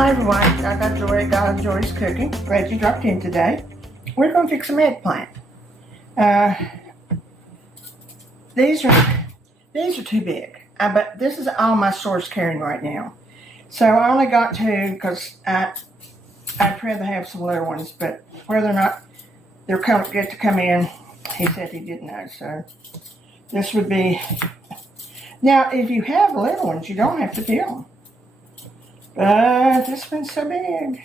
Hi everyone, Gagajoy's cooking. Reggie dropped in today. We're going to fix some eggplant. These are too big, but this is all my store's carrying right now. So I only got two because I'd rather have some little ones, but whether or not they're good to come in, he said he didn't know. So this would be. Now, if you have little ones, you don't have to peel them. But this one's so big.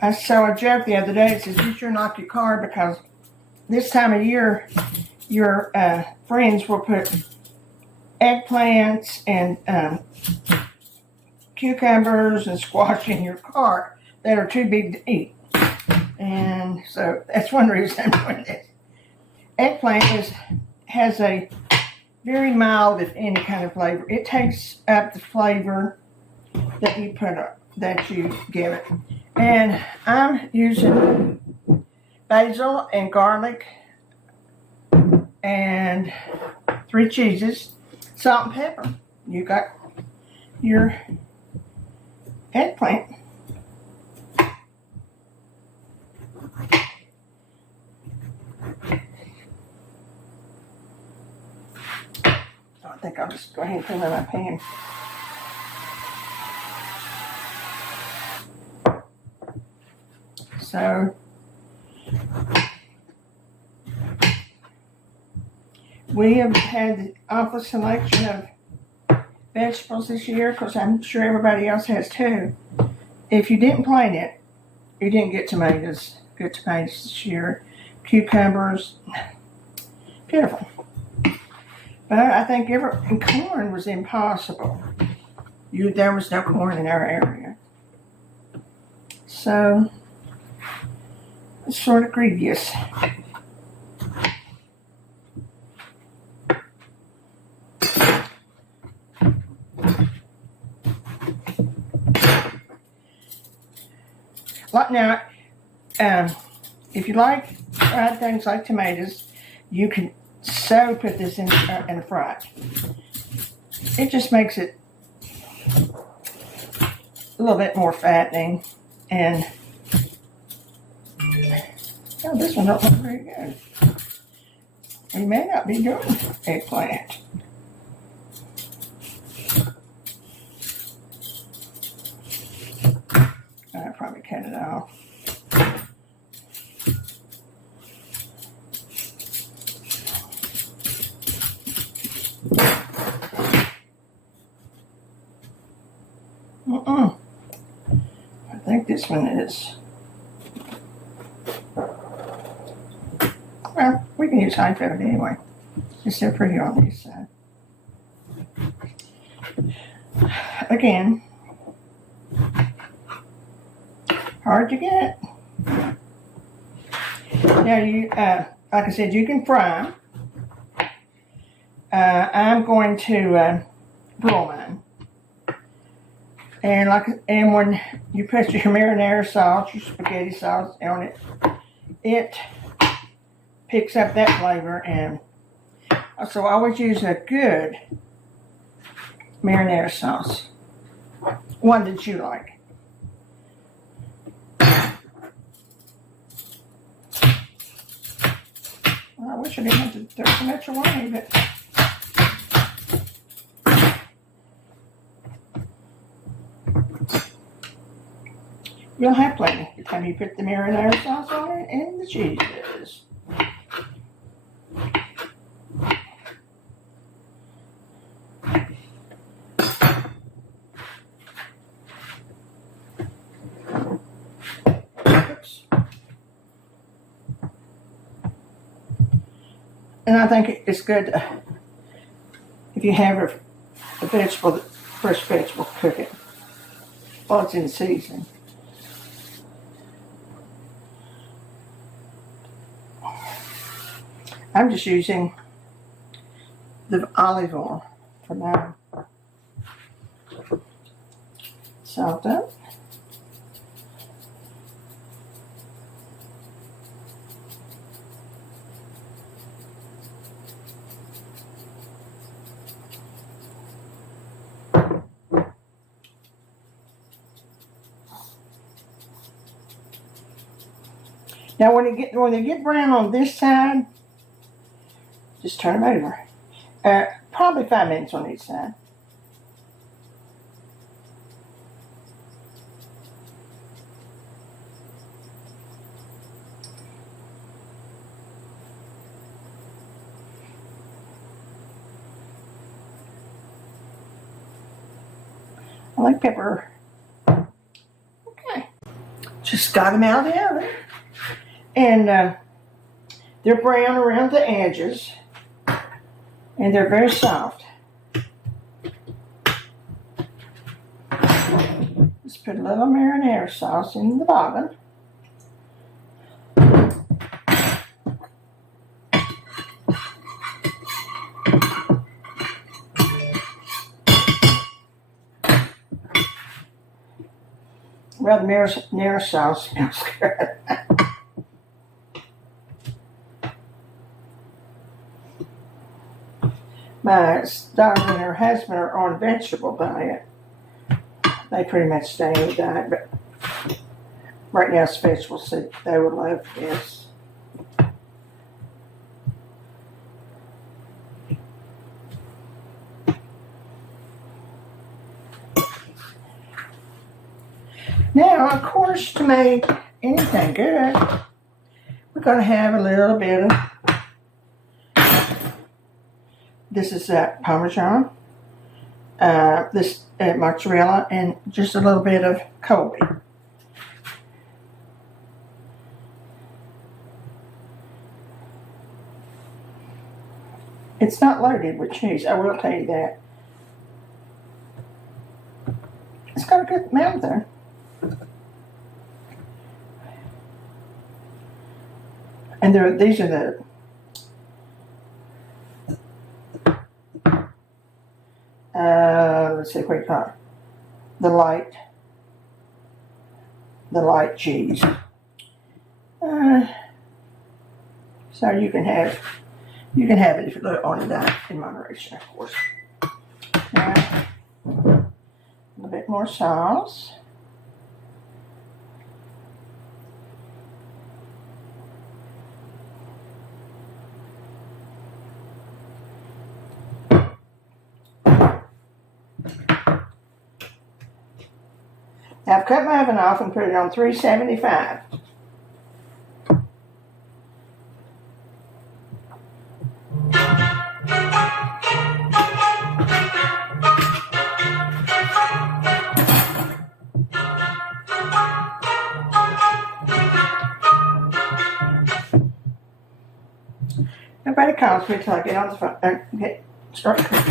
I saw a joke the other day. It says, "You sure knock your car," because this time of year, your friends will put eggplants and cucumbers and squash in your car that are too big to eat. And so that's one reason I'm doing this. Eggplant has a very mild, if any, kind of flavor. It takes up the flavor that you give it. And I'm using basil and garlic and 3 cheeses, salt and pepper. You got your eggplant. I think I'll just go ahead and put them in my pan. So we have had the awful selection of vegetables this year, because I'm sure everybody else has too. If you didn't plant it, you didn't get good tomatoes this year. Cucumbers, beautiful. But I think corn was impossible. There was no corn in our area. So, it's sort of grievous. Now, if you like fried things like tomatoes, you can put this in a fry. It just makes it a little bit more fattening. And this one don't look very good. We may not be doing eggplant. I'll probably cut it off. I think this one is. Well, we can use high fat anyway. It's so pretty on these side. Again, hard to get. Now like I said, you can fry them. I'm going to broil mine. And when you put your marinara sauce, your spaghetti sauce on it, it picks up that flavor. And so I always use a good marinara sauce, one that you like. Well, I wish I didn't have to throw so much away, but. You'll have plenty by the time you put the marinara sauce on it and the cheeses. Oops. And I think it's good if you have a fresh vegetable, cook it while it's in season. I'm just using the olive oil for now. Salt up. Now when they get brown on this side, just turn them over. Probably 5 minutes on each side. I like pepper. Okay. Just got them out of the oven. And they're brown around the edges. And they're very soft. Just put a little marinara sauce in the bottom. Well, the marinara sauce smells good. My daughter and her husband are on a vegetable diet. They pretty much stay on the diet, but right now it's vegetable soup. They would love this. Now, of course, to make anything good, we're going to have a little bit of, this is Parmesan, this mozzarella, and just a little bit of Colby. It's not loaded with cheese, I will tell you that. It's got a good amount there. And these are the let's see what you call it. The light cheese. So you can have it if you look on it in moderation, of course. Now, a little bit more sauce. Now I've cut my oven off and put it on 375. Nobody calls me till I get on the phone and start cooking.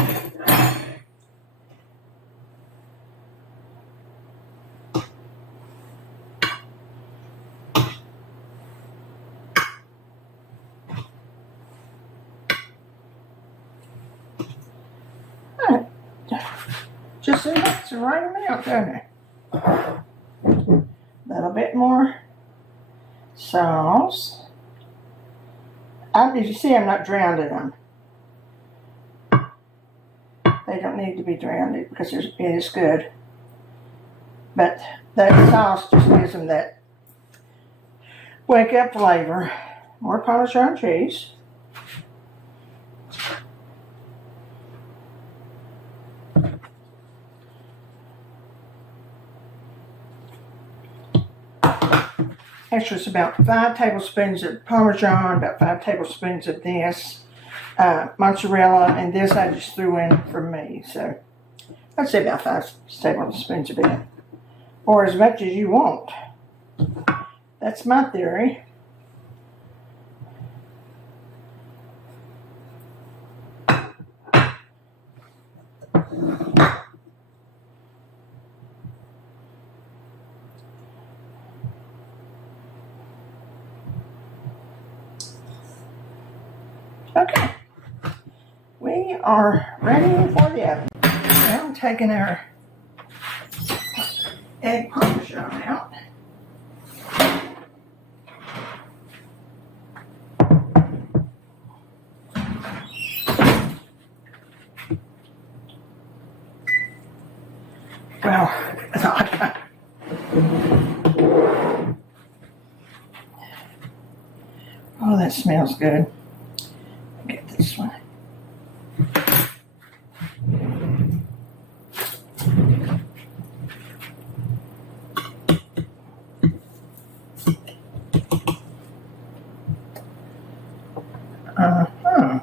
Just see that's the right amount, doesn't it? A little bit more sauce. As you see, I'm not drowning them. They don't need to be drowned because it is good. But that sauce just gives them that wake up flavor. More Parmesan cheese. Actually, it's about 5 tablespoons of Parmesan, about 5 tablespoons of this mozzarella, and this I just threw in for me. So I'd say about 5 tablespoons of it, or as much as you want. That's my theory. Okay, we are ready for the oven. Now I'm taking our egg Parmesan out. Well, that's all I got. Oh, that smells good. Get this one. Uh-huh.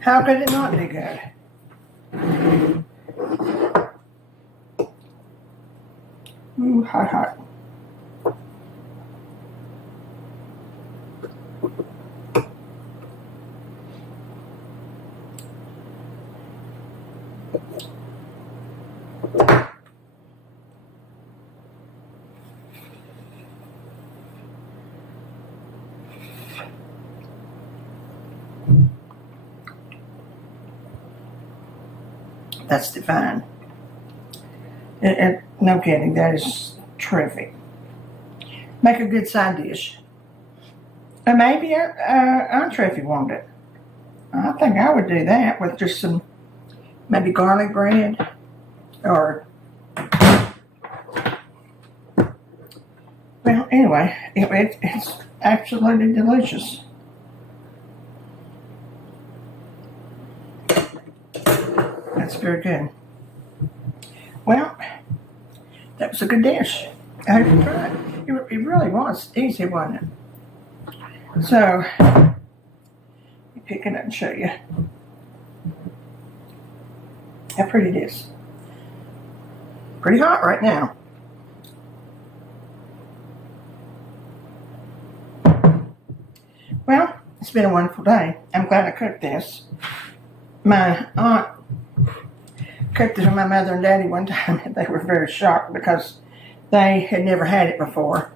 How could it not be good? Ooh, hot, hot. That's divine. No kidding, that is terrific. Make a good side dish. And maybe entree if you want it. I think I would do that with just some maybe garlic bread or, well, anyway, it's absolutely delicious. That's very good. Well, that was a good dish. I hope you tried it. It really was easy, wasn't it? So, let me pick it up and show you how pretty it is. Pretty hot right now. Well, it's been a wonderful day. I'm glad I cooked this. My aunt cooked it for my mother and daddy one time, and they were very shocked because they had never had it before.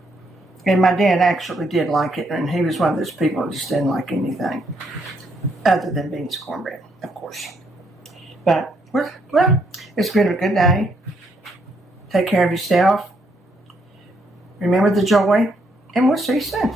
And my dad actually did like it, and he was one of those people that just didn't like anything other than beans and cornbread, of course. But, well, it's been a good day. Take care of yourself. Remember the joy, and we'll see you soon.